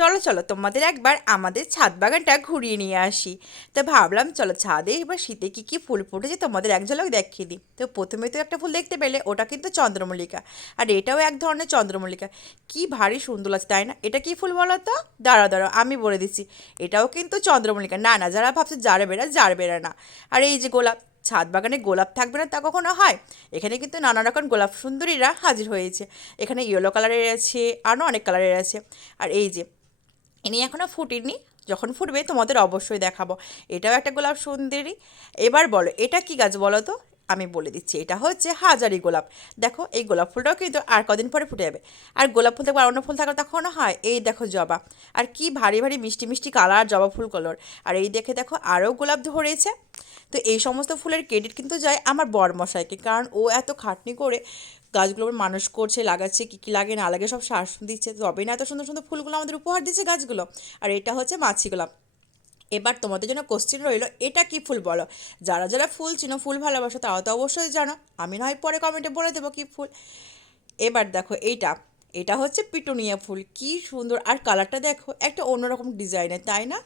চলো চলো তোমাদের একবার আমাদের ছাদ বাগানটা ঘুরিয়ে নিয়ে আসি। তো ভাবলাম চলো ছাদে এবার শীতে কী কী ফুল ফুটেছে তোমাদের এক ঝলক দেখিয়ে দিই। তো প্রথমে তো একটা ফুল দেখতে পেলে, ওটা কিন্তু চন্দ্রমল্লিকা। আর এটাও এক ধরনের চন্দ্রমল্লিকা। কি ভারী সুন্দর আছে তাই না? এটা কি ফুল বলো তো? দাঁড়াও দাঁড়াও আমি বলে দিচ্ছি। এটাও কিন্তু চন্দ্রমল্লিকা। না না, যারা ভাবছে জারবেরা না। আর এই যে গোলাপ, ছাদ বাগানে গোলাপ থাকবে না তা কখনো হয়? এখানে কিন্তু নানা রকম গোলাপ সুন্দরীরা হাজির হয়েছে। এখানে ইয়েলো কালারের আছে, আরও অনেক কালারের আছে। আর এই যে ইনি এখনও ফুটেনি, যখন ফুটবে তোমাদের অবশ্যই দেখাবো। এটাও একটা গোলাপ সুন্দরী। এবার বলো এটা কি গাছ বলো তো? আমি বলে দিচ্ছি, এটা হচ্ছে হাজারি গোলাপ। দেখো এই গোলাপ ফুলটাও কিন্তু আর কদিন পরে ফুটে যাবে। আর গোলাপ ফুল থাকবে, আর অন্য ফুল থাকলে তখনও হয়। এই দেখো জবা, আর কি ভারী ভারী মিষ্টি মিষ্টি কালার জবা ফুল কালার। আর এই দেখে দেখো আরও গোলাপ ধরেছে। তো এই সমস্ত ফুলের ক্রেডিট কিন্তু যায় আমার বরমশাইকে, কারণ ও এত খাটনি করে গাছগুলো মানুষ করছে, লাগাচ্ছে, কী কী লাগে না লাগে সব সার দিচ্ছে, তবেই না এত সুন্দর সুন্দর ফুলগুলো আমাদের উপহার দিচ্ছে গাছগুলো। আর এটা হচ্ছে মাছি গোলাপ। এবার তোমাদের জন্য কোশ্চেন রইলো, এটা কি ফুল বলো? যারা যারা ফুল চিনো, ফুল ভালোবাসো, তারা তো অবশ্যই জানো। আমি না হয় পরে কমেন্টে বলে দেবো কী ফুল। এবার দেখো এইটা, এটা হচ্ছে পিটুনিয়া ফুল। কি সুন্দর, আর কালারটা দেখো একটা অন্যরকম ডিজাইনের, তাই না?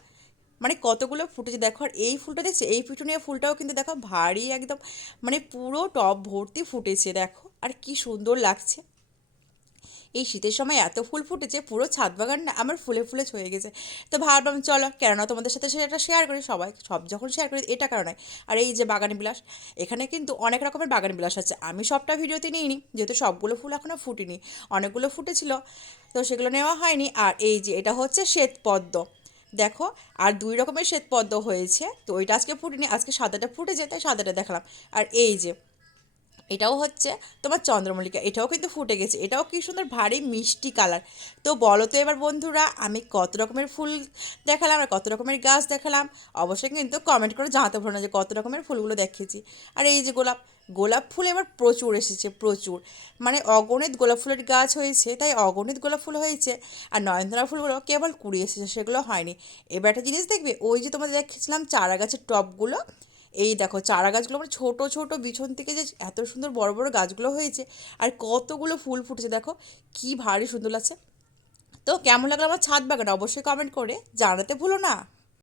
মানে কতগুলো ফুটেছে দেখো। আর এই ফুলটা দেখছে, এই পিটুনিয়া ফুলটাও কিন্তু দেখো ভারী একদম, মানে পুরো টব ভর্তি ফুটেছে দেখো, আর কি সুন্দর লাগছে। এই শীতের সময় এত ফুল ফুটেছে, পুরো ছাদ বাগান না আমার ফুলে ফুলে ছয়ে গেছে। তো ভাবলাম চলো কেননা তোমাদের সাথে সেটা শেয়ার করি, সবাই সব যখন শেয়ার করি এটা কারণে। আর এই যে বাগান বিলাস, এখানে কিন্তু অনেক রকমের বাগান বিলাস আছে। আমি সবটা ভিডিওতে নিইনি, যেহেতু সবগুলো ফুল এখনও ফুটিনি। অনেকগুলো ফুটেছিল, তো সেগুলো নেওয়া হয়নি। আর এই যে এটা হচ্ছে শ্বেতপদ্ম, দেখো। আর দুই রকমের শ্বেতপদ্ম হয়েছে, তো ওইটা আজকে ফুটিনি, আজকে সাদাটা ফুটেছে তাই সাদাটা দেখালাম। আর এই যে এটাও হচ্ছে তোমার চন্দ্রমল্লিকা, এটাও কিন্তু ফুটে গেছে, এটাও কি সুন্দর ভারী মিষ্টি কালার। তো বলো তো এবার বন্ধুরা, আমি কত রকমের ফুল দেখালাম আর কত রকমের গাছ দেখালাম? অবশ্যই কিন্তু কমেন্ট করে জানাতে ভুলো না যে কত রকমের ফুলগুলো দেখিয়েছি। আর এই যে গোলাপ, গোলাপ ফুল এবার প্রচুর এসেছে, প্রচুর। মানে অগণিত গোলাপ ফুলের গাছ হয়েছে, তাই অগণিত গোলাপ ফুল হয়েছে। আর নয়নতারা ফুলগুলো কেবল কুড়ি এসেছে, সেগুলো হয়নি। এবার একটা জিনিস দেখবে, ওই যে তোমাদের দেখেছিলাম চারা গাছের টবগুলো, এই দেখো চারা গাছগুলো মানে ছোট ছোট বিছন থেকে যে এত সুন্দর বড় বড় গাছগুলো হয়েছে, আর কতগুলো ফুল ফুটেছে দেখো, কি ভারী সুন্দর লাগছে। তো কেমন লাগলো আমার ছাদ বাগান অবশ্যই কমেন্ট করে জানাতে ভুলো না।